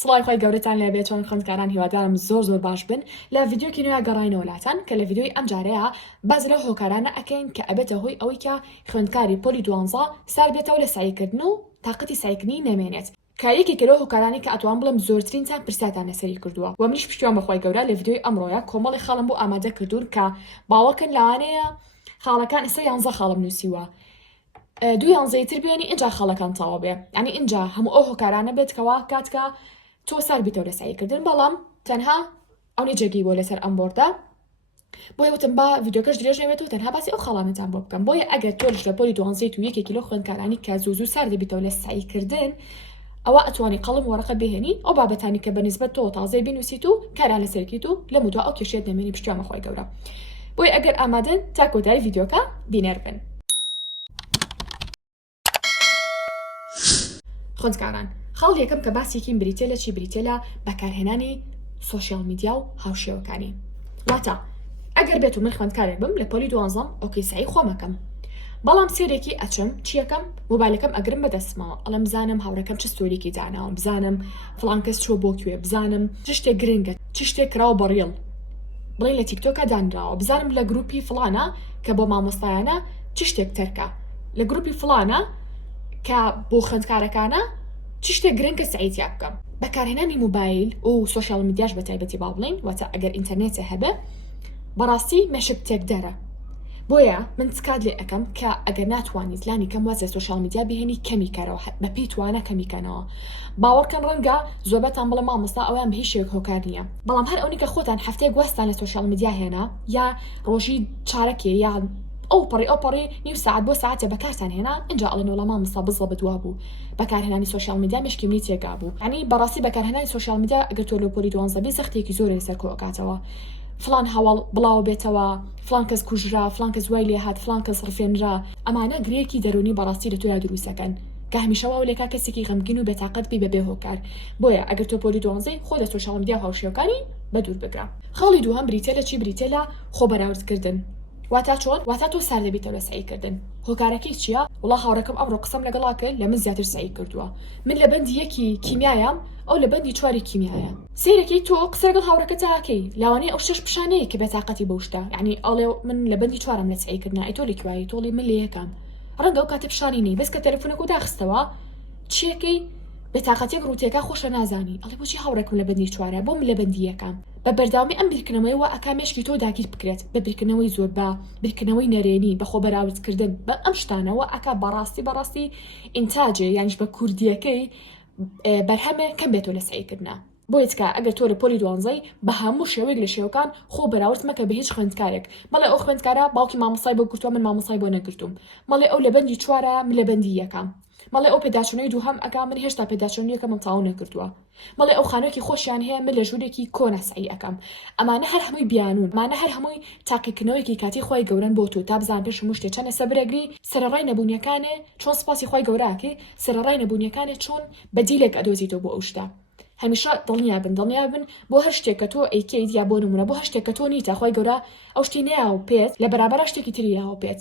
سڵای خۆی گەورەتان لێ بێت چۆن خوێندکاران هیوادارم زۆر باش بن لە ڤیدیۆکی نوێ گەڕاینەوە لاتان کە لە ڤیدیۆی ئەم جارەیە باز لە هۆکارانە ئەکەین کە ئەبێتە هۆی ئەوەی کە خوێندکاری پۆلی 12 سار بێتەوە لە سایکردن و تااقەتی سایکردنی نەمێنێت. کارێکی کەلۆ هۆکارانی کە ئەتوان بڵم زۆرترینتان پرسیاتان لەسەری کردووە و منیش پشتیوان بەخوای گەورە لە ڤیدیۆی ئەمڕۆیە کۆمەڵی خاڵم بۆ ئامادە کردوون کە باوەکن لەوانەیە خاڵەکان ئێستا 11 خاڵم نووسیوە. دوو یانزەیتر بێنی اینجا خاڵەکان تەواو بێ، یعنی اینجا هەموو ئەو هۆکارانە بێت کەوا کاتکە تۆ سار بیتەوە لە سایکردن، بەڵام تەنها ئەو نێجێگی بۆ لەسەر ئەم بۆردە بۆیە وتم با ڤیدیۆکەش درێژ نەبێتەوە تەنها باسی ئەو خاڵانتان بۆ بکەم. بۆیە ئەگەر تۆش لە پۆلی 12 و 1 کیلۆ خوێندکارانی کە زوو سار دەبیتەوە لە سایکردن ئەوە ئەتوانی قەڵم وەرەقە بهێنی ئەو بابەتانی کە بەنسبەت تۆ تازەی بنووسیت و کاران لەسەرکیت و لە مودوا ئەو کێشێت نەمێنی پشتیوان بەخوای گەورە. بۆیە ئەگەر ئامادەن تا کۆتایی ڤیدیۆکە بینەر بن. خوێندکاران، خاڵ یەکەم کە باسێکین بریتێ لە چی بریتێ لە بەکارهێنانی سۆشیال میدیا و هاوشێوەکانی. واتە ئەگەر بێت و من خوێندکارێک بم لە پۆلی 12 ئۆکەی سایی خۆمەکەم، بەڵام سێرێکی ئەچم چیەکەم مۆبایلەکەم ئەگرم بەدەستمەوە ئەڵم بزانم هاوڕەکەم چ ستۆریکی داناوە، بزانم فڵان کەس چووە بۆ کوێ، بزانم چ شتێک گرنگە، چ شتێک کراوە بەڕێڵ بڵێ لە تیکتۆکە دانراوە، بزانم لە گروپی فڵانە کە بۆ مامۆستایانە چ شتێک تەرکە، لە گروپی فڵانە کە بۆ خوێندکارەکانە چ شتێک گرنگە سعیتیا بکەم. بەکارهێنانی موبایل و سۆشیال میدیاش بە تایبەتی با بڵین، واتە ئەگەر ئینتەرنێتە هەبێ بەڕاستی مەشک تێکدەرە. بۆیە من چکات لێ ئەەکەم کە ئەگەر ناتوانیت لانی کەم وازە سۆشیال میدیا بهێنی کەمی کارەوە بە پێی توانە کەمیکەنەوە. باوەڕکەن ڕەنگە زۆربەتان بڵێ مامۆستا ئەویان بە هیچ شێوەیەک هۆکار نییە، بەڵام هەر ئەوەی کە خۆتان هەفتەیەک گوەستان لە سۆشیال میدیا هێنا یا ڕۆژی چارەکێ یا ئەو پەڕی نیو ساعت بۆ ساعتە بەکارتان هێنا، اینجا ئەڵێن وەڵام مامۆستا بزڵ بەدوا بوو بەکارهێنانی سۆشیال میدیا مشکی منی تێگا بوو. یعنی بەڕاستی بەکارهێنانی سۆشیال میدیا ئەگەر تۆ لە پۆلی 12 سەختێکی زۆرە لەسەر کۆ ئەکاتەوە. فلان هەواڵ بڵاو بێتەوە، فلان کەس کوژرا، فلان کەس وای لێ هات، فلان کەس ڕفێنرا، ئەمانە گرێکی دەرونی بەڕاستی لە تۆدا دروستەکەن کە هەمیشەوە لێکا کەسێکی غەمگین و بێتاقەت بی بەبێ هۆکار. بۆیە ئەگەر تۆ پۆلی 12 خۆ لە سۆشیال میدیا هاوشێوەکانی بەدوور بگرە. خاڵی دووهەم بریتێ لە چی بریتێ لە خۆ بەراوردکردن. واتە چۆن؟ واتە تۆ سار دەبیتەوە لە سایکردن. هۆکارەکەی چییە؟ وڵا هاوڕێکەم ئەمڕۆ قسەم لەگەڵا کرد لە من زیاتر سعی کردووە. من لە بەندی 1 کیمیایام، ئەو لە بەندی 4 کیمیایە. سیرەکەی تۆ قسە لەگەڵ هاوڕەکەت تاکەی لاوانەیە ئەو شش پیشانەیە کە بێتاقەتی بەو شتە، یعنی ئەڵێ من لە بەندی 4م لە سعیکردنا، ئەی تۆ لێکوایی، تۆڵی من لە یەکەم. ڕەنگە ئەو کاتە پیشانی نەی، بەس کە تەلەفۆنەکە و داخستەوە چیەکەی بێتاقەتێک ڕوتێکە خۆشە نازانی، ئەڵێ بۆچی هاوڕێکم لە بەندی 4 بۆ من لە بەندی یەکەم. بە بەرداوامی ئەم بیرکردنەوەی وە ئەکا مێشکی تۆ داگیر بکرێت بە بیرکردنەوەی زۆر بە بیرکردنەوەی نەرێنی بە خۆ بەراوردکردن بە ئەم شتانەوە ئەکا بەڕاستی ئینتاجێ یانیش بە کوردیەکەی بەرهەمە کەم بێتەوە لە سعیکردنا. بۆیە چکە ئەگەر تۆ لە پۆلی 12 بە هەموو شێوەیەک لە شێوەکان خۆ بەراورد مەکە بە هیچ خوێندکارێک. مەڵێ ئەو خوێندکارە باوکی مامۆستای بۆ گرتووە، من مامۆستای بۆ نەگرتووم. مەڵێ ئەو لە بەندی 4 من لە بەندی یەکەم. مەڵێ ئەو پێداچوونەی دووهەم ئەکا من هێشتا پێداچوونی یەکەمم تاو نەکردووە. مەڵێ ئەو خانوویەکی خۆشیان هەیە من لە ژوورێکی کۆنا سعی ئەەکەم. ئەمانە هەر هەمووی بیانون، ئەمانە هەر هەمووی تاقیکردنەوەیەکی کاتی خۆی گەورەن بۆ تۆ تا بزان پێش هەموو شتێ چەند سەبرەگری سەرەڕای نەبوونیەکانێ چۆن سپاسی خۆی گەوراکەی سەرەڕای نەبوونیەکانێ چۆن بەدیلێک ئەدۆزیتەوە بۆ ئەو شتە. هەمیشە دڵنیا بن بۆ هەر شتێک کە تۆ ئەیکەیت یا بۆ نمونە بۆ هەر شتێک کە تۆ نیتە خۆی گەورە ئەو شتی نایاوە پێت لە بەرابەر شتێکی تریاوە پێت،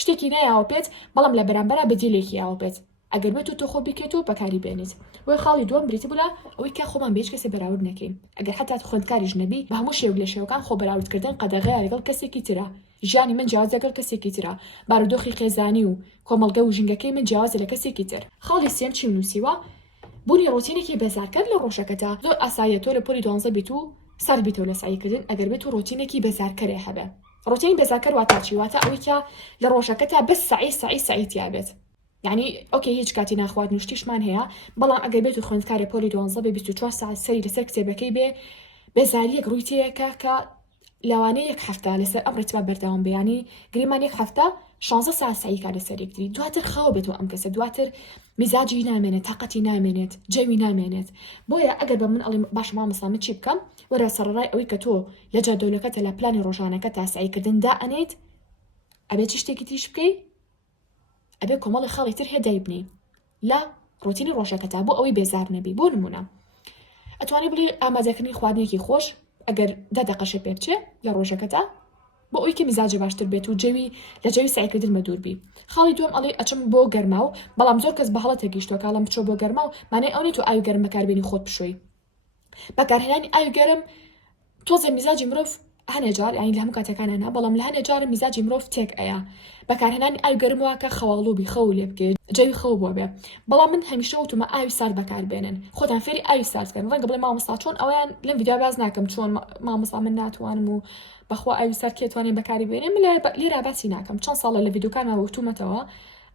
شتێکی نایاوە پێت بەڵام لە بەرامبەرە بەدیلێکی یاوە پێت. ئەگەر بێت تۆ خۆ بکەیت و بەکاری بێنیت. وی خاڵی دووەم بریتە بووە ئەوەی کە خۆمان بێچ کەسێ بەراورد نەکەین. ئەگەر حتا خوێندکاریش نەبی بە هەموو شێوەیەک لە شێوەکان خۆ بەراوردکردن قەدەغەیە لەگەڵ کەسێکی ترە. ژیانی من جیاواز لەگەڵ کەسێکی ترە، بارودۆخی خێزانی و کۆمەڵگە و ژینگەکەی من جیاوازە لە کەسێکی تر. خاڵی سێم چی نووسیوە؟ بوونی ڕۆتینێکی بێزارکرد لە ڕۆژەکەتە. زۆر ئاساییە تۆ لە پۆلی 12 بیت و سەر بیتەوە لە سایکردن ئەگەر بێت و ڕۆتینێکی بێزارکەرێ هەبێ. ڕۆتینی بێزارکەر واتە چی؟ واتە ئەوەی کە لە ڕۆژەکەتە بەس سعی بێت. یعنی ئۆکێ هیچ کاتی ناخوات نوشتیشمان هەیە، بەڵام ئەگەر بێت و خوێندکاری پۆلی 12 بێ 24 ساعت سەری لەسەر کتێبەکەی بێ بێزاریەک ڕووی تێیەکە کە لەوانەیە 1 هەفتە لەسەر ئەم ڕێتما بەردەوام بێ، ینی گریمان 1 هەفتە 16 ساعت سعیکا لەسەر یەکتری، دواتر خاوە بێتەوە ئەم کەسە، دواتر میزاجی نامێنێت، تاقەتی نامێنێت، جەوی نامێنێت. بۆیە ئەگەر بە من ئەڵێ باش مامۆستا من چی بکەم؟ وەرە سەرڕای ئەوەی کە تۆ لە جەدەولەکەتە لە پلانی ڕۆژانەکە تا سعیکردن دائەنێیت ئەبێت چ شتێکی تریش بکەیت؟ ئەبێ کۆمەڵی خاڵی تر هەیە دایبنی لە ڕۆتینی ڕۆژەکەتا بۆ ئەوەی بێزار نەبی. بۆ نمونە ئەتوانی بڵێ ئامادەکردنی خواردنێکی خۆش ئەگەر 10 دقەشە پێ بچێ لە ڕۆژەکەتا بۆ ئەوی کە میزاجە باشتر بێت و لە جەوی سعیکردن بە دوور بی. خاڵی دووەم ئەڵێ ئەچم بۆ گەرما و بەڵام زۆر کەس بە هەڵەتێک گەیشتووە کاڵم بچۆ بۆ گەرما و مانای ئەو نێت و ئاوی گەرم بەکاربێنی خۆت بشۆی. بەکارهێنانی ئاوی گەرم تۆزە میزاجی مرۆڤ هەنێجار یعنی لە هەموو کاتەکانە هەنا بەڵام لە هەنێجار میزاجی مرۆڤ تێک ئەیە بەکارهێنانی ئاوی گەرم واکە خەواڵوبی خەو لێ بکەیت جەوی خەو بۆ بێ بەڵام من هەمیشە وتمە ئاوی سارد بەکاربێنن خۆتان فێری ئاوی ساردکەن ڕەنگە بڵێ مامۆستا چۆن ئەویان لەم ڤیدیۆ باز ناکەم چۆن مامۆستا من ناتوانم و بەخوا ئاوی سارد کێتوانین بەکاری بێنێ من لێرە باسی ناکەم چەند ساڵە لە ڤیدیۆکانمە وتومەتەوە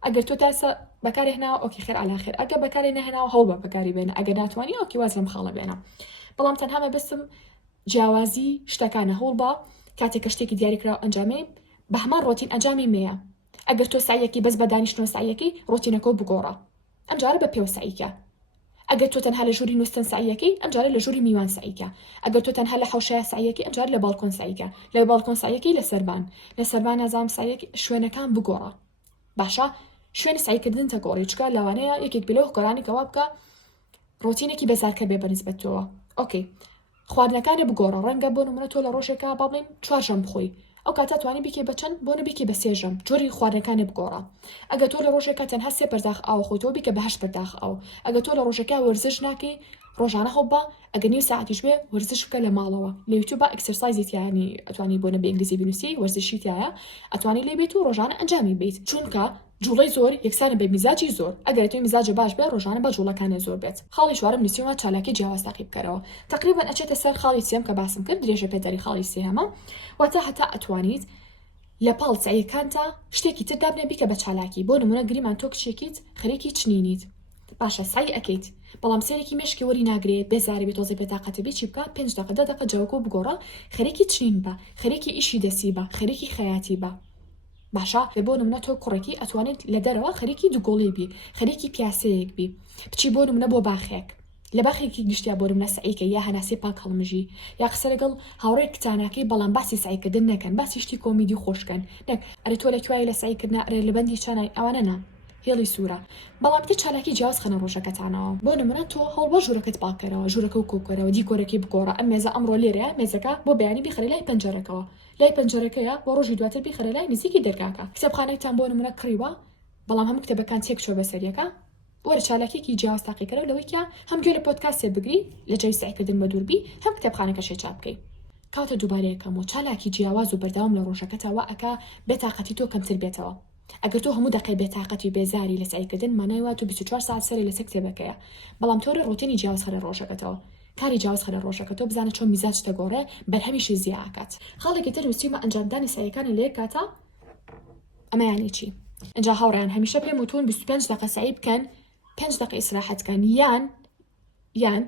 ئەگەر تۆ تاسە بەکاری هێناوە ئۆکی خێر عەلا خێر ئەگەر بەکاری نەهێناوە هەوڵ بە بەکاری بێنە ئەگەر ناتوانی ئۆکی واز لەم خاڵە بێنە بەڵام تەنها مەبەستم جیاوازی شتەکانە هەوڵ بە کاتێک کە شتێکی دیاریکراوە ئەنجامێ بە هەمان ڕۆتین ئەنجامی مەیە ئەگەر تۆ سایەکی بەس بە دانیشتنەوە سایەکی ڕۆتینەکە بگۆڕە ئەمجارە بە پێوە ساییکە ئەگەر تۆ تەنها لە ژووری نووسن سایەکی ئەمجارە لە ژووری میوان ساییکە ئەگەر تۆ تەنها لە حەوشەیە سایەکی ئەمجار لە باڵکۆن ساییکە لە باڵکۆن سایەکی لە سەربان نازام سایەکی شوێنەکان بگۆڕە باشە شوێنی ساییکردن تەگۆڕی چکە لەوانەیە یەکێک بلەوە گۆڕانی کەوا بکە ڕۆتینێکی بەزارکە بێ بەنسبەت تۆوە ئۆکەی خواردنەکانی بگۆڕە ڕەنگە بۆ نمونە تۆ لە ڕۆژێکە با بڵێن 4 ژەم بخۆی ئەو کاتە توانی بیکێ بەچەند بۆ نەبیکێ بە 3 ژەم جۆری خواردنەکانی بگۆڕە ئەگەر تۆ لە ڕۆژێکە تەنها 3 پەرداخ ئاو خۆیتەوە بیکە بە 8 پەرداخ ئاو ئەگەر تۆ لە ڕۆژێکە وەرزش ناکەی ڕۆژانە هەڵ بە ئەگەر نیو ساعتیش بێ وەرزش بکە لە ماڵەوە لە یوتیوب ئەکسەرسایزی تیانی ئەتوانی بۆ نە بە ئینگلیزی بنووسی وەرزشی تایە ئەتوانی لێ بێت و ڕۆژانە ئەنجامی بیت چونکە جوڵەی زۆر یەکسانە بە میزاجی زۆر ئەگەر توی میزاجە باش بێ ڕۆژانە بە جوڵەکانە زۆر بێت خاڵی چوارم نووسیوە چالاکی جیاواز تاقی بکەرەوە تقریبا ئەچێتە سەر خاڵی سێم کە باسم کرد درێژە پێدەری خاڵی سێهەمە واتە هەتا ئەتوانیت لە پاڵ سایەکانتە شتێکی تر دابنێ بیکە بە چالاکی بۆ نمونە گریمان تۆ کچێکیت خەریکی چنینیت باشە سای ئەەکەیت بەڵام سێرێکی مشکی وەری ناگرێت بێزاری بێت تۆزی پێتاقەتە بێ چی بکە 5 دقیقە 10 دقیقە جەوەکۆ بگۆڕە خەریکی چنین بە خەریکی ئیشی دەسی بە خەریکی خەیاتی بە باشە لە بۆ نمونە تۆ کوڕێکی ئەتوانێت لە دەرەوە خەریکی دووگۆڵی بی خەریکی پیاسەیەک بی بچی بۆ نمونە بۆ باخێک لە باخێکی گشتیا بۆ نمونە سعیکە یا هەناسی پاک هەڵمژی یا قسە لەگەڵ هاوڕێی کتانەکەی بەڵام باسی سعیکردن نەکەن باسی شتی کۆمیدی خۆشکەن نەک ئەرە تۆ لە کوای لە سعیکردن ئەرە لە بەندی چانای ئەوانە نا هێڵی سوورە بەڵام تر چالاکی جیاواز خەنە ڕۆژەکەتانەوە بۆ نمونە تۆ هەڵ بە ژوورەکەت پاکەرەوە ژوورەکە و کۆکەرەوە دیکۆرەکەی بگۆڕە ئەم مێزە ئەمڕۆ لێرەیە مێزەکە بۆ بەیانی بیخەرە لای پەنجەرەکەەوە لای پەنجەرەکەیە بۆ ڕۆژی دواتر بیخەرە لای نزیکی دەرگاکە کتێبخانەیەکتان بۆ نمونە کڕیوە بەڵام هەموو کتێبەکان تێک چۆ بەسەریەکە وەرە چالاکێکی جیاواز تاقیکەرە لەوەیکە هەم گوێ لە پۆدکاستێ بگری لە جێی سعیکردن بە دووربی هەم کتێبخانەکەشێ چاپ بکەیت کاتە دووبارەیەکەم و چالاکی جیاواز و بەردەوام لە ڕۆژەکەتەوە ئەکا بێتاقەتی تۆ کەمتر بێتەوە ئەگەر تۆ هەموو دقی بێتاقەتی بێزاری لە سعیکردن مانای وات و 24 ساعت سەری لەسەر کتێبەکەیە بەڵام تۆرە ڕۆتینی جیاواز خەرە ڕۆژەکەتەوە کاری جیاواز خەرە ڕۆژەکە تۆ بزانە چۆن میزاج دەگۆڕێ بەرهەمیشی زیاکات خاڵێکی تر وسیمە ئەنجامدانی سایەکانی لێ کاتە ئەمە یانی چی ئەجا هاوڕیان هەمیشە پێم وتون 25 دقیقە سعی بکەن 5 دقیقە ئیسراحەتکەن یان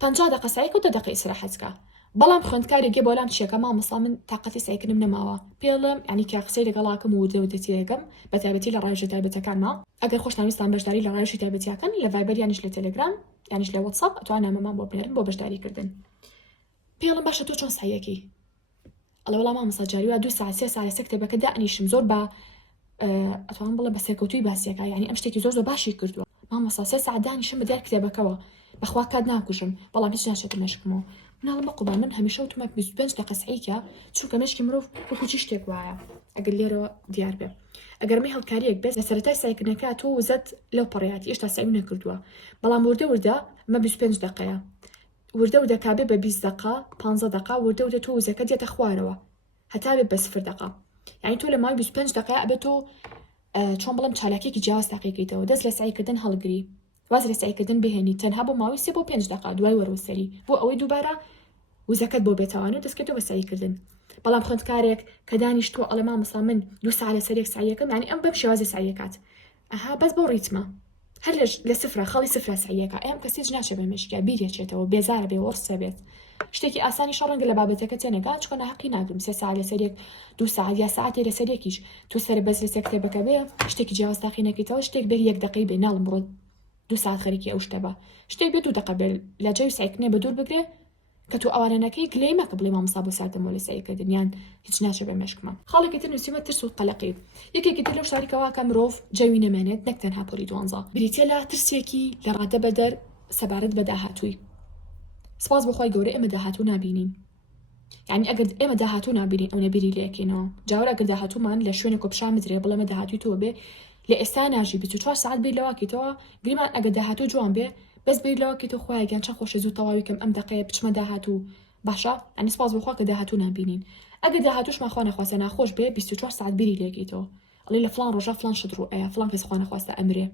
50 دقیقە سعی و 10 دقیقە ئیسراحەتکە بەڵام خوێندکارێکی بۆلام چیەکە مامۆستا من تااقەتی سایکردنم نەماوە پێڵم ینی کە قسەی لەگەڵاکەم و دەوتێتیەکەم بە تایبەتی لە ڕایژە تایبەتەکانما ئەگەر خۆشتویستان بەشداری لە ڕایژی تایبەتیەکەن لە ڤایبەر یانیش لە تەلەگرام یانیش لە واتساپ ئەتوان نامەمان بۆ بنێرن بۆ بەشداریکردن پێڵم باشە تۆ چۆن سایەکی ئەڵێ وەڵام مامۆستا جاریوە 2 ساعت 3 ساعت لەسەر کتێبەکە دائنیشم زۆر بە ئەتوان بڵێ بە سێکەوتوی باسیەکە یعنی ئەم شتێکی زۆر باشی کردووە مامۆستا 3 ساعت دانیشم بە دیار کتێبەکەەوە بەخوا کات ناکوژم بەڵام هیچ ناچێت مەشکمەوە مناڵمە قوبان من هەمیشە وتمە 25 دقیقە سعیکە چونکە مەشکی مرۆڤ وەکو چی شتێک وایە ئەگەر لێرەوە دیار بێ ئەگەرمەی هەڵکاریەک بێت لە سەرەتای سایکردنەکە تۆ وزەت لەو پەڕیاتی هێشتا سعی نەکردووە بەڵام وردە مە 25 دقیقەیە وردە کابێ بە 20 دقیقە 15 دقیقە وردە تۆ وزەکە دێتە خوارەوە هەتا بێت بە 0 دقیقە یعنی تۆ لە ماوەی 25 دقیقە ئەبێت تۆ چۆن بڵم چالاکێکی جیاواز تاقیکەیتەوە دەست لە سعیکردن هەڵگری واز لە سعیکردن بهێنی تەنها بۆ ماوەی 3 بۆ 5 دقیقە دوای وەرەوەسەری بۆ ئەوەی دووبارە وزەکەت بۆ بێتەوانە و دەستکەوتەوە بە سعیکردن بەڵام خوێندکارێک کە دانیشتووە ئەڵێ مامۆستا من 2 ساعت لەسەر یەک سعیەکەم یعنی ئەم بەم شێوازی سعیەکات ئەها بەس بۆ ڕیتمە هەر لە سفرە خەڵی سفرە سعیەکە ئەم کەسیج ناچێت بە مشکە بیرێکێتەوە بێزارە بێ وەرسە بێت شتێکی ئاسانی شەڕەنگە لە بابەتەکە تێنەگات چکۆنە حەقی ناگرم 3 ساعت لەسەر یەک 2 ساعت یا ساعتێ لەسەر یەکیش تۆ سەر بەس لەسەر کتێبەکە بێ شتێکی جیاواز تاقی نەکەیتەوە شتێک بێ 1 دقیقە بێ ناڵم بڕۆ 2 ساعت خەریکی ئەو شتە بە شتێک بێ 2 دقیقە بێ لە جێی سعیکردنێ بە دوور بگرێ کە تۆ ئەوانەکەی گلەی مەکە بڵێ مامۆستا بۆ ساردەمەوە لە سعیکردن یان هیچ ناچێت بە مەشکمە خاڵێکی تر نووسیمە ترس و قەلەقی یەکێکی تر لەو شاریکەوە کە مرۆڤ جەوی نەمێنێت نەک تەنها پۆلی دوانزە بریتە لە ترسێکی لە ڕادە بەدەر سەبارەت بە داهاتووی سپاس بۆخوای گەورە ئێمە داهاتوو نابینین یعنی ئەگەر ئێمە داهاتوو نابینین ئەو نەبیری لەکەینەوە جاوەر ئەگەر داهاتوومان لە شوێنە کۆپشان بدرێ بڵێمە داهاتووی تۆ بێ لە ئێستا ناژی 24 ساعت بیر لەواکیتەوە گریمان ئەگەر داهاتوو جوان بێ بەس بیرلەوەکی تۆ خۆی گیان چەند خۆشە زوو تەواویکەم ئەم دقەیە بچمە داهاتوو باشە ئەنی سپاس بخوا کە داهاتوو نبینین ئەگەر داهاتووشمان خوا نەخواستە ناخۆش بێ 24 ساعت بیری لێکیتەوە ئەڵێ لە فلان ڕۆژە فلان شت ڕوئەیە فلان کەس خوا نەخواستە ئەمرێ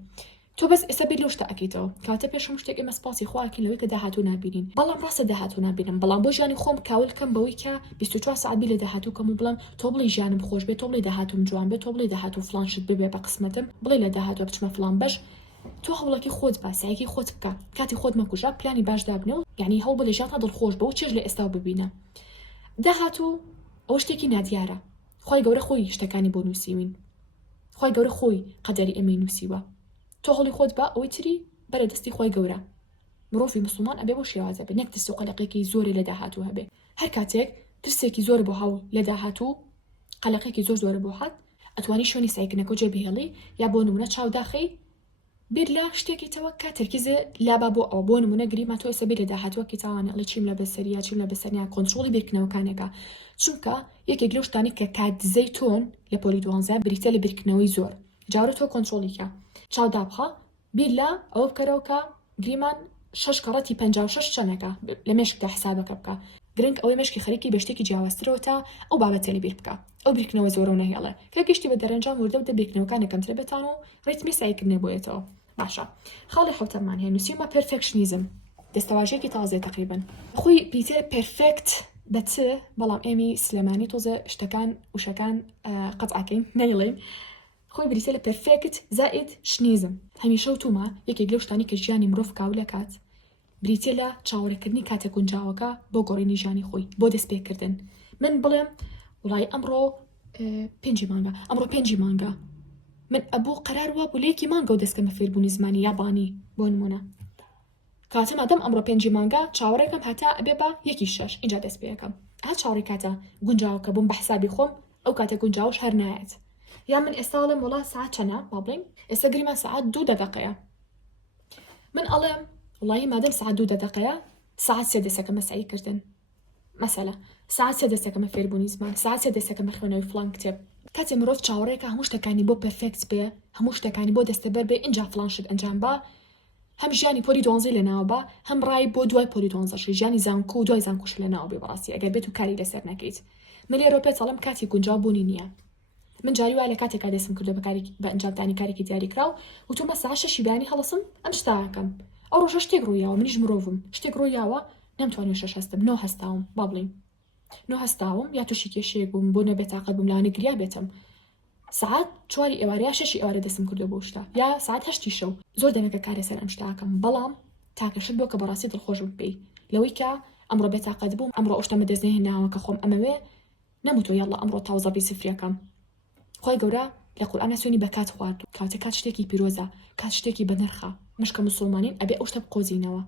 تۆ بەس ئێستا بیر لەو شتە ئەکەیتەوە کاتە پێش هەموو شتێک ئێمە سپاسی خواکەین لەوەی کە داهاتوو نبینین بەڵام ڕاستە داهاتوو نبینم بەڵام بۆ ژیانی خۆم کاول کەم بەوەی کە 24 ساعت بیر لە داهاتوو کەم و بڵم تۆ بڵێ ژیانم خۆش بێت تۆ بڵێ داهاتووم جوان بێت تۆ بڵێ داهاتوو فلان شت ببێ بە قسمەتم بڵێ لە داهاتوو بچمە فلان بەش تۆ هەوڵەکی خۆت بە سایەکی خۆت بکە کاتی خۆت مەکوژە پلانی باش دابنێ و یعنی هەوڵ بە لە ژیانتا دڵخۆش بە و چێژ لە ئێستا ببینە داهاتوو ئەو شتێکی نادیارە خۆی گەورە خۆی شتەکانی بۆ نووسیوین خۆی گەورە خۆی قەدەری ئەمەی نووسیوە تۆ هەڵی خۆت بە ئەوەی تری بەرە دەستی خۆی گەورە مرۆڤی مسلمان ئەبێ بۆ شێوازە بێ نەک ترس و قەلەقێکی زۆری لە داهاتوو هەبێ هەر کاتێک ترسێکی زۆر بۆ هەوڵ لە داهاتوو قەلەقێکی زۆر بۆ هات ئەتوانی شوێنی سایکردنەکە جێبهێڵی یا بۆ نمونە چاوداخی بیر لە شتێکی تەوە کە تەرکیزێ لابا بۆ ئەو بۆ نمونە گریما تۆ ئێستا بیر لە داهاتووەکی تاوانە ئەڵێ چیم لە بەسەریا چیم لە بەسەریا کۆنتڕۆڵی بیرکردنەوەکانێکە چونکە یەکێک لەو شتانی کە کاتدزەی تۆن لە پۆلی 12 بریتە لە بیرکردنەوەی زۆر جاورە تۆ کۆنتڕۆڵیکە چاودابخە بیر لە ئەوە بکەرەوە کە گریمان 6 کەڕەتی 56 چەنەکە لە مێشکدا حسابەکە بکە گرنگ ئەوەی مشکی خەریکی بە شتێکی جیاوازترەوە تا ئەو بابەتە لەبیر بکە ئەو بیرکردنەوە زۆرە و نەهێڵە کە گەشتی بە دەرەنجام وردە بدە بیرکردنەوەکان نەکەمترە بێتان و ڕیتمی سایکردنە بۆیێتەوە باشە خاڵی حوتەمان هەیە نووسیمە پرفێکشنیزم دەستەواژەیەکی تازێ تقریبن خۆی پیتێ پرفێکت بە چ بەڵام ئێمی سلێمانی تۆزە شتەکان وشەکان قەتعاکەین نەیڵێن خۆی بریتە لە پرفێکت زائید شنیزم هەمیشە وتومە یەکێک لەو شتانی کە ژیانی مرۆڤ کاو لە کات بریتە لە چاوەڕێکردنی کاتە گونجاوەکە بۆ گۆڕینی ژیانی خۆی بۆ دەستپێکردن من بڵێم وڵای ئەمڕۆ 5 مانگە ئەمڕۆ 5 مانگە من ئەبوو قەرار وە بولەیەکی مانگە و دەستکەمە فێربوونی زمانی یابانی بۆ نمونە کاتەم ئەدەم ئەمڕۆ 5 مانگە چاوەڕێکم هەتا ئەبێ بە 1.6 اینجا دەست پێەکەم ها چاوەڕێ کاتە گونجاوەکە بووم بە حسابی خۆم ئەو کاتە گونجاوش هەر نایەت یا من ئێستا ئەڵێم وڵا ساعت چەنە با بڵێن ئێستا گریمە ساعت 2 دقەیە من ئەڵێم وڵی مادەم ساعت 2 دقەیە ساعت 3 دەستەکەمە سعیکردن مەسەلە ساعت 3 دەستەکەمە فێربوونی زمان ساعت 3 دەستەکەمە خوێنەوەی فلان کتێب کاتێ مرۆڤ چاوەڕێکە هەموو شتەکانی بۆ پەرفێکت بێ هەموو شتەکانی بۆ دەستەبەر بێ اینجا فلان شت ئەنجام بە هەم ژیانی پۆلی 12 لەناوە بە هەم ڕای بۆ دوای پۆلی 12 ژیانی زانکۆ و دوای زانکۆش لەناوە بێ بەڕاستی ئەگەر بێت و کاری لەسەر نەکەیت من لێرە پێ چاڵم کاتی گونجاو بوونی نییە من جاری وای لە کاتێکا دەستم کردو بە ئەنجامدانی کارێکی دیاریکراو و تومە ساعت 6 بیانی هەڵەسم ئەم شتاکەم ئەو ڕۆژە شتێک ڕوویاوە منیش مرۆڤم شتێک ڕوویاوە نەمتوانێت 6 هەستم 9 هەستاوم با بڵین 9 هەستاوم یا تووشی کێشەیەک بووم بۆ نەبێتاقەت بووم لەوانە گریا بێتم ساعت 4 ئێوارەیە 6 ئێوارە دەستم کردو بۆ شتا یا ساعت 8 شەو زۆر دەمەکە کارە سەر ئەم شتاکەم بەڵام تاکەشت بۆ کە بەڕاستی دڵخۆشم پێی لەوەی کە ئەمڕۆ بێتاقەت بووم ئەمڕۆ ئەوشتەمە دەستنێهێناوە کە خۆم ئەمەوێ نەموتۆ یاڵڵا ئەمڕۆ تاوزەبی سفریەکەم خۆی گەورە لە قورئانە سوێنی بە کات خوارد کاتە کات شتێکی پیرۆزە کات شتێکی بەنرخە مشکە مسلمانین ئەبێ ئەو شتە بقۆزینەوە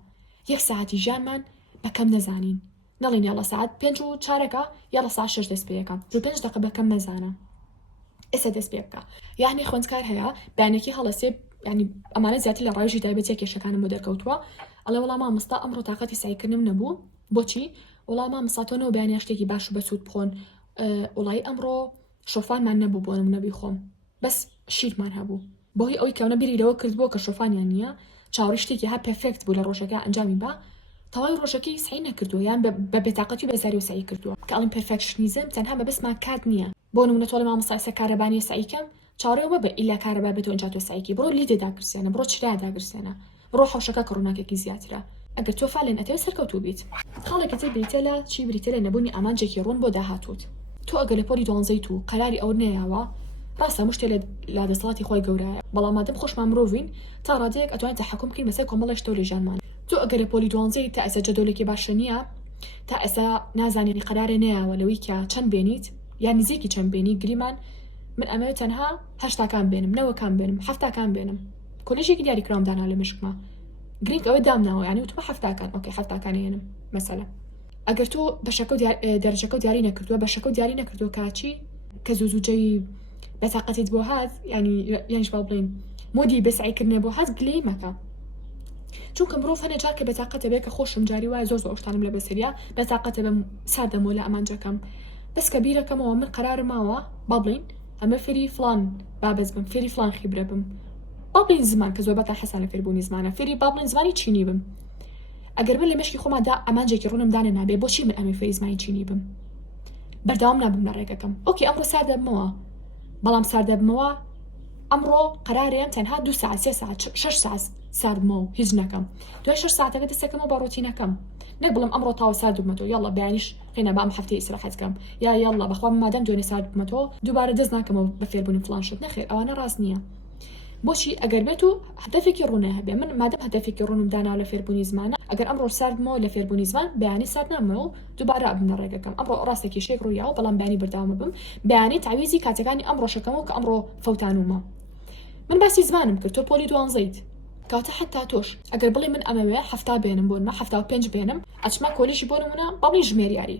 یەک ساعتی ژیانمان بەکەم نەزانین نەڵێن یاڵە ساعت 5 و 4 یاڵە ساعت 6 دەست پێ یەکەم 5 دقە بەکەم مەزانە ئێستا دەست پێ بکە یعنی خوێندکار هەیە بەیانێکی هەڵەسێ ینی ئەمانە زیاتر لە ڕێژی تایبەتیە کێشەکانم بۆ دەرکەوتووە ئەڵێ وەڵام مامۆستا ئەمڕۆ تااقەتی سایکردنم نەبوو بۆچی وەڵام مامۆستاتۆنەوە بەیانیا شتێکی باش و بەسوود بخۆن وڵی ئەمڕۆ شۆفانمان نەبوو بۆ نمونە بیخۆم بەس شیرمان هەبوو بۆی ئەوەی کەونە بیری لەوە کردبووە کە شۆفانیان نییە چاوەڕی شتێکی ها پرفێکت بوو لە ڕۆژەکە ئەنجامی بە تەواوی ڕۆژەکەی سعی نەکردووە یان بە بێتاقەتی و بەزاری و سعی کردووە کە ئەڵین پرفێکشنیزم تەنها بە بەسمان کات نییە بۆ نمونە تۆ لە مامۆستا کارەبانی سعیکەم چاوەڕێوە بە ئیلا کارەبا بێتەوە ئەنجا تۆ سعیکی بڕۆ لیدێ داگرسێنە بڕۆ چرا داگرسێنە بڕۆ حەوشەکە کە ڕووناکێکی زیاترە ئەگەر تۆ فالێن ئەتەوێت سەرکەوتوو بیت خاڵێکی تر بریتە لە چی بریتە لە نەبوونی ئامانجێکی ڕوون بۆ داهاتوت تۆ ئەگەر لە پۆلی 12 و قەراری ئەو نەیاوە ڕاستە مشتێ لە دەسەڵاتی خۆی گەورەیە بەڵام مادەم خۆشمان مرۆڤین تا ڕادەیەک ئەتوانێت تەحەکوم بکەین بەسەر کۆمەڵی شتە لە ژیانمان تۆ ئەگەر لە پۆلی 12 تا ئێستا جەدۆلێکی باشە نییە تا ئێستا نازانێنی قەرارێ نەیاوە لەوەی کە چەند بێنیت یان نزیکی چەند بێنی گریمان من ئەمەوێت تەنها 8تاکان بێنم 9کان بێنم 7تاکان بێنم کۆلێژێکی دیاریکرام دانا لە مشکمە گرنگ ئەوە دامناوە ینی وتمە 7تاکان ئۆکێ 7تاکان هێنم مەسەلە ئەگەر تۆ بەشەکە دەرەجەکە و دیاری نەکردووە بەشەکە و دیاری نەکردووە کاچی کە زووزوجەی بەتاقەتیت بۆ هات یانیش با بڵین مۆدی بەسعیکردنێ بۆ هات گلەی مەکە چونکە مرۆڤ هەنە جار کە بێتاقەتە بێ کە خۆشم جاری وایە زۆر ئەوشتانم لە بەسەریا بێتاقەتە بەم سادەمۆ لە ئەمانجەکەم بەس کە بیرەکەمەوە من قەرارم ماوە با بڵین ئەمە فێری فلان بابەز بم فێری فلان خیبرە بم بابلین زمان کە زۆربەتان حەسانە فێربوونی زمانە فێری بابلین زمانی چینی بم ئەگەر من لە مشکی خۆمادا ئەمانجێکی ڕوونم دانە نابێ بۆچی من ئەمە فێری زمانی چینی بم بەردەوام نابم لە ڕێگەکەم ئۆکی ئەمڕۆ سار دەبمەوە بەڵام سار دەبمەوە ئەمڕۆ قەرارێن تەنها 2 ساعت 3 ساعت 6 ساعت ساردمەوە هیچ نەکەم دوای 6 ساعتەکە دەستەکەمەوە بە ڕۆتینەکەم نەک بڵم ئەمڕۆ تاوە سار دوبمەتەوە یاڵڵا بەیانیش هێنا بام هەفتەی ئیسراحەت بکەم یا یاڵڵا بەخوا مادەم دوێنێ سار دوبمەتەوە دووبارە دەست ناکەمەوە بە فێربوونی فڵان شت نەخێر ئەوانە ڕاست نییە بۆچی ئەگەر بێت و هەدەفێکی ڕوونە هەبێ من مادەم هەدەفێکی ڕوونم داناو لە فێربوونی زمانە ئەگەر ئەمڕۆ ساردمەوە لە فێربوونی زمان بەیانی سارد نامەوە و دووبارە ئەبم لە ڕێگەکەم ئەمڕۆ ڕاستێکی شێک ڕوویاوە بەڵام بەیانی بەردەوام بم بەیانی تعویزی کاتەکانی ئەمڕۆشەکەمەوە کە ئەمڕۆ فەوتانومە من باسی زمانم کرد تۆ پۆلی دوانزەیت کاتە حتا تۆش ئەگەر بڵێ من ئەمەوێ هەفتا بێنم بۆ نمە 75 بێنم ئەچمە کۆلیژی بۆ نمونە بەڵی ژمێریاری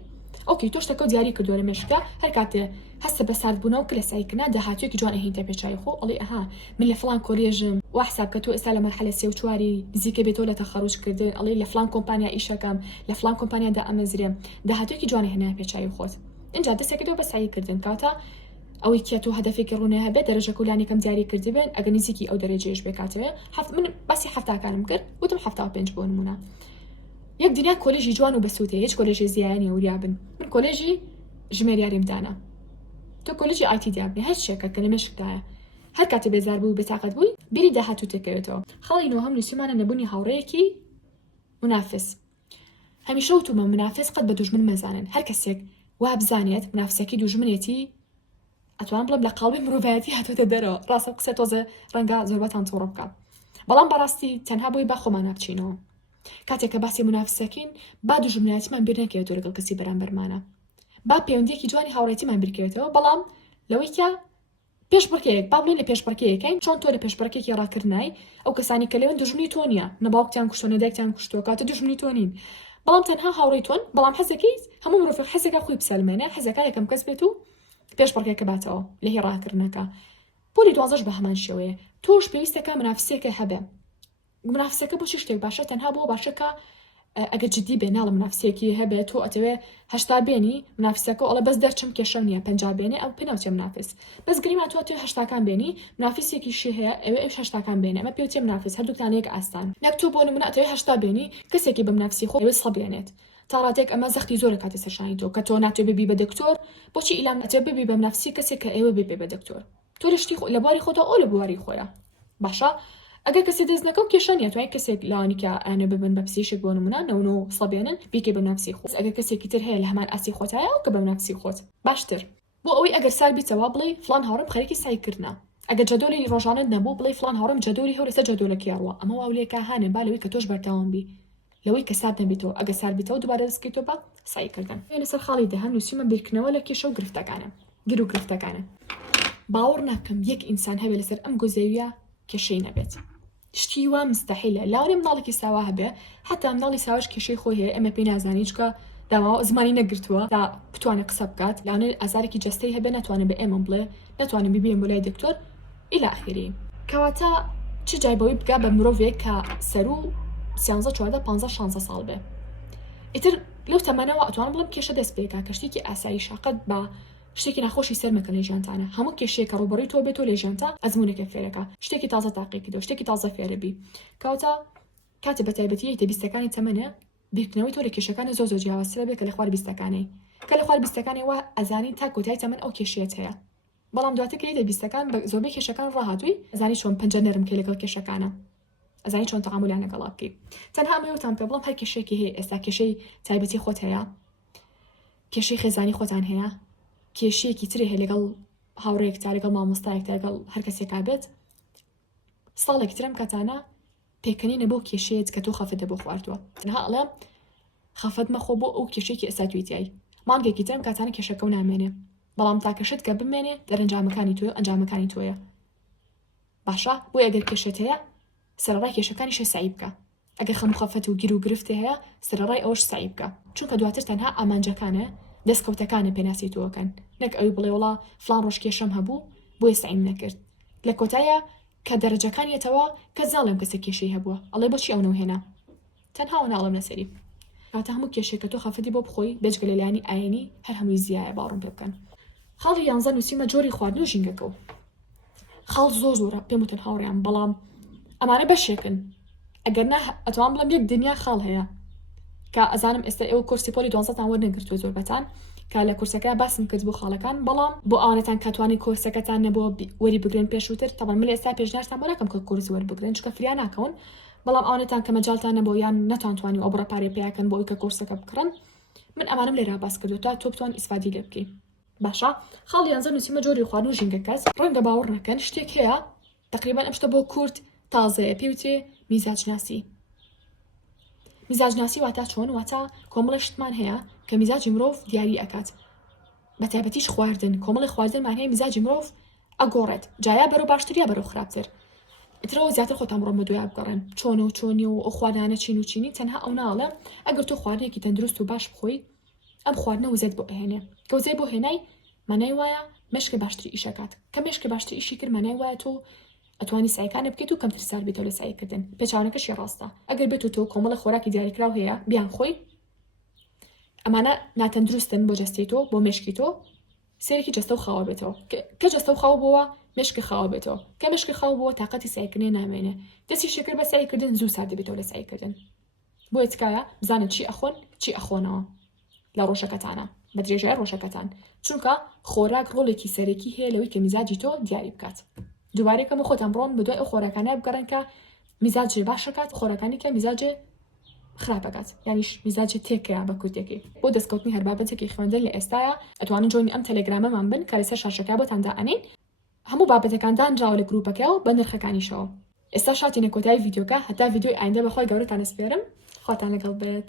ئۆکی تۆش تەکە دیاری کردووە لە مێشکە هەر کاتێ هەستە بە ساردبوونەوە کە لە سایکنا داهاتوێکی جوان ئەهینتە پێچای خۆ ئەڵێ ئەها من لە فڵان کۆلێژم وا حساب کە تۆ ئێستا لە مەرحلە 3 و 4 نزیکە بێتەوە لە تەخەڕوجکردن ئەڵێ لە فڵان کۆمپانیا ئیشەکەم لە فڵان کۆمپانیادا ئەمەزرێم داهاتوێکی جوان هێنا پێچای خۆت اینجا دەستێکەوە بە سایکردن کاتە ئەوەی کە تۆ هەدەفێکی ڕوونە هەبێت دەرەجە کولانێکم دیاری کردی بن ئەگەر نزیکی ئەو دەرەجەیەش بکاتەوە من باسی هەفتاکانم کرد وتم 75 بۆ نمونە یەک دنیا کۆلێژی جوان و بەسووتە هیچ کۆلێژی زیانی وریا بن من کۆلێژی ژمێریاریم دانا تۆ کۆلێژی ئایتی دیابنی هەر شتێکە کە لە مێشکدایە هەر کاتە بێزار بوو بێتاقەت بووی بیری داهاتوو تێکەوێتەوە خەڵی نۆهەم نووسیمانە نەبوونی هاوڕەیەکی منافس هەمیشە وتومە منافس قەت بە دوژمن مەزانن هەر کەسێک وا بزانێت منافسەکی دوژمنێتی ئەتوان بڵم لە قاڵبی مرۆڤایەتی هاتوۆتە دەرەوە ڕاستە قسە تۆزە ڕەنگە زۆربەتان تووڕە بکە بەڵام بەڕاستی تەنها بۆی با خۆمان نابچینەوە کاتێک کە باسی منافسەکەین با دوژمنایەتیمان بیر نەکەوێتەوە لەگەڵ کەسی بەرامبەرمانە با پەیوەندیەکی جوانی هاوڕێتیمان بیرکەوێتەوە بەڵام لەوەی کە پێشبڕکەیەک با بڵێن لە پێشبڕکەیەکەین چۆن تۆ لە پێشبڕکێکی ڕاکردنای ئەو کەسانی کە لەوێن دوژمنی تۆ نیە نەباوکتیان کوشتۆ نەدایکتیان کوشتۆ کاتە دوژمنی تۆ نین بەڵام تەنها هاوڕێی تۆن بەڵام حەزەکەیت هەموو مرۆڤ حەزەکە خۆی بسەلمێنێ حەزەکە یەکەم کەس بێت و پێشبڕکێکە باتەوە لە هی ڕاکردنەکە پۆلی دوازەش بە هەمان شێوەیە تۆش پێویستەکە منافسێکە هەبێ منافسەکە بۆ چی شتێک باشە تەنها بۆ باشەکە ئەگەر جدی بێ ناڵە منافسێکی هەبێت تۆ ئەتەوێ 80 بێنی منافسەکە ئەڵە بەس دەرچم کێشە نییە 50 بێنێ ئەو پێناوتێ منافس بەس گریما تۆ 80 بێنی منافسێکی شی هەیە ئەوێ 80 بێنێ ئەمە پێوتێ منافس هەردووکتان یەک ئاستان نەک تۆ بۆ نمونە ئەتەوێ 80 بێنی کەسێکی بە منافسی خۆ ئەوێ 100 بێنێت تا ڕاتێک ئەمە زەختی زۆرە کاتێ سەرشانی تۆ کە تۆ ناتوێ ببی بە دکتۆر بۆچی ئیلام ناتوێ ببی بە منافسی کەسێک کە ئێوە ببێ بە دکتۆر تۆ لە شتی لە بواری خۆتە ئەو لە بواری خۆیە باشە ئەگەر کەسی دەست نەکەو کێشە نیە توانای کەسێک لەوانی کە ئەنە ببن بە پزیشک بۆ نمونە 90 بێنن بیکێ بە منافسی خۆت ئەگەر کەسێکی تر هەیە لە هەمان ئاسی خۆتایە ئەو کە بە منافسی خۆت باشتر بۆ ئەوەی ئەگەر سال بیتەوە بڵێ فلان هاوڕێم خەریکی سایکردنە ئەگەر جەدۆلی ڕۆژانت نەبوو بڵێ فلان هاوڕێم جەدۆلی هەورێسە جەدۆلەکی یاڕوە ئەمە واولێکە هانێ با لەوەی کە تۆش بەردەوام بی لەوەی کە سارد نەبێتەوە ئەگەر سارد بیتەوە دووبارە دەستکەیتەوە بە سایکردن لەسەر خاڵی دەهەن نووسیمە بیرکردنەوە لە کێشە و گرفتەکانە گر و گرفتەکانە باوەڕ ناکەم یەک ئینسان هەبێ لەسەر ئەم گۆزەویە کێشەی نەبێت شتی وا مستحیلە لاوەێ مناڵێکی ساوا هەبێ حتا مناڵی ساواش کێشەی خۆی هەیە ئەمە پێی نازانی چکە داوا زمانی نەگرتووە تا بتوانێت قسە بکات لاوانێ ئازارێکی جەستەی هەبێ ناتوانێت بە ئێمە بڵێ ناتوانێت ببیێن بۆ لای دکتۆر ئیلا ئاخری کەواتە چ جایبەوەی بگا بە مرۆڤێک کە سەر و 13 14 15 16 ساڵ بێ ئیتر لەو تەمەنەوە ئەتوانم بڵم کێشە دەست پێکا کە شتێکی ئاسایی شاقەت بە شتێکی ناخۆشی سەرمەکە لە ژیانتانە هەموو کێشەیەکە ڕوبەڕووی تۆ بێتۆ لە ژیانتە ئەزمونێکە فێرەکە شتێکی تازە تاقیکردۆ شتێکی تازە فێرەبی کەواتە کاتێ بە تایبەتی دە بیستەکانی تەمەنە بیرکردنەوەی تۆ لە کێشەکانی زۆر جیاوازترە بێت کە لە خوار بیستەکانی کە لە خوار بیستەکانی وا ئەزانی تا کۆتای تەمەن ئەو کێشەیەت هەیە بەڵام دواتر کە دە بیستەکان بە زۆربەی کێشەکان ڕاهاتووی ئەزانی چۆن پەنجە نەرم کە لەگەڵ کێشەکانە ئەزانی چۆن تەعاملیان لەگەڵا بکەیت تەنها ئەمەوەتان پێ بڵم هەر کێشەیەکی هەیە ئێستا کێشەی تایبەتی خۆت هەیە کێشەی خێزانی خۆتان هەیە کێشەیەکی تری هەیە لەگەڵ هاوڕێکتا لەگەڵ مامۆستایەکتا لەگەڵ هەر کەسێکا بێت ساڵێکی ترم کاتانە پێکەنینە بۆ کێشەیەت کە تۆ خەفەتە بۆ خواردووە تەنها ئەڵێم خەفەت مەخۆ بۆ ئەو کێشەیەکی ئێستا تویتیایی مانگێکی ترم کاتانە کێشەکە و نامێنێ بەڵام تاکەشت کە بمێنێ دەرەنجامەکانی تۆ ئەنجامەکانی تۆیە باشە بۆی ئەگەر کێشەت هەیە سەرەڕای کێشەکانیشە سعی بکە ئەگەر خەم و خەفەت و گیر و گرفت هەیە سەرەڕای ئەوش سعی بکە چونکە دواتر تەنها ئامانجەکانە دەستکەوتەکانە پێناسی تۆکەن نەک ئەوی بڵێ وڵا فلان ڕۆژ کێشەم هەبوو بۆیە سعیم نەکرد لە کۆتایە کە دەرەجەکانیەتەوە کە زاڵم کەسە کێشەی هەبووە ئەڵێ بۆچی ئەو نەوهێنا تەنها ئەو ناڵم لەسەری کاتە هەموو کێشێک کە تۆ خەفەتی بۆ بخۆی بێجگە لە لایانی ئاینی هەر هەمووی زیایە باڕوون پێ بکەن خاڵی 11 نووسیمە جۆری خواردن و ژینگەکە و خاڵ زۆرە پێم وتن هاوڕێیان بەڵام ئەمانە بەشێکن ئەگەرنا ئەتوان بڵم یەک دنیا خاڵ هەیە کە ئەزانم ئێستا ئێوە کورسی پۆلی 12تان وەرنەگرتووە زۆربەتان کە لە کورسەکە باسم کرد بۆ خاڵەکان بەڵام بۆ ئەوانەتان کەتوانی کورسەکەتان نەبووە وەری بگرن پێشووتر تەبەن من ئێستا پێشنیارتان بۆ ناکەم کە کورس وەربگرن چکە فریا ناکەون بەڵام ئەوانەتان کە مەجاڵتان نەبوو یان نەتوانتوانی ئەو بڕە پارێ پێیاکەن بۆ ئەوی کە کورسەکە بکڕن من ئەمانم لێرا باس کردو تا تۆ بتوان ئیسفادی لێ بکەی باشە خاڵ یانزە نووسیمە جۆری خواردن و ژینگە کەس ڕەنگە باوەڕ نەکەن شتێک هەیە تقریبا ئەم شتە بۆ کورد تازەیە پێوتێ میزاجناسی میزاجناسی واتە چۆن واتە کۆمەڵە شتمان هەیە کە میزاجی مرۆڤ دیاری ئەکات بە تایبەتیش خواردن کۆمەڵی خواردنمان هەیە میزاجی مرۆڤ ئەگۆڕێت جایا بەرەو باشتر یا بەرەو خراپتر ئیترەوە زیاتر خۆتان بڕۆ بە دوای بگەڕێن چۆن و چۆنی و ئەو خواردانە چین و چینی تەنها ئەو ناڵە ئەگەر تۆ خواردنێکی تەندروست و باش بخۆی ئەم خواردنە وزەت بۆ ئەهێنێ کە وزەی بۆ هێنای مانای وایە مێشکە باشتری ئیشەکات کە مێشکە باشتری ئیشی کرد مانای وایە تۆ ئەتوانی سایەکانە بکەیت و کەمتر سار بێتەوە لە سایەکردن پێچاوانەکەشی ڕاستە ئەگەر بێت تۆ کۆمەڵە خۆراکی دیاریکراو هەیە بیان خۆی ئەمانە ناتەندروستن بۆ جەستی تۆ بۆ مێشکی تۆ سێرەکی جەستە و خاوە بێتەوە کە جەستە و خاوە بووە مێشکی خاوە بێتەوە کە مێشکی خاوە بووە تااقەتی سایکردنی نامێنێ دەستی شکر بە سایکردن زوو سار دەبێتەوە لە سایکردن بۆ تکایە بزانن چی ئەخۆن چی ئەخۆنەوە لە ڕۆژەکەتانە بە درێژای ڕۆژەکەتان چونکە خۆراک ڕۆڵێکی سەرەکی هەیە لەوەی کە میزاجی تۆ دیاری بکات دووبارێکەمە خۆتان بڕۆن بە دوای ئەو خۆراکانە بگەڕن کە میزاجێ باشەکات خۆراکانی کە میزاجێ خراپەکات یانیش میزاجێ تێکەیە بە کوردێکی بۆ دەستکەوتنی هەر بابەتێکی خوێندن لە ئێستاە ئەتوانن جۆنی ئەم تەلەگرامەمان بن کە لەسەر شاشەکە بۆتان دائەنین هەموو بابەتەکان دانراوە لە گروپەکەەوە بە نرخەکانیشەوە ئێستا شاتینە کۆتایی ڤیدیۆکە هەتا ڤیدیۆی ئایندە بەخۆی گەورەتان ئەسپێرم خۆتان لەگەڵ بێت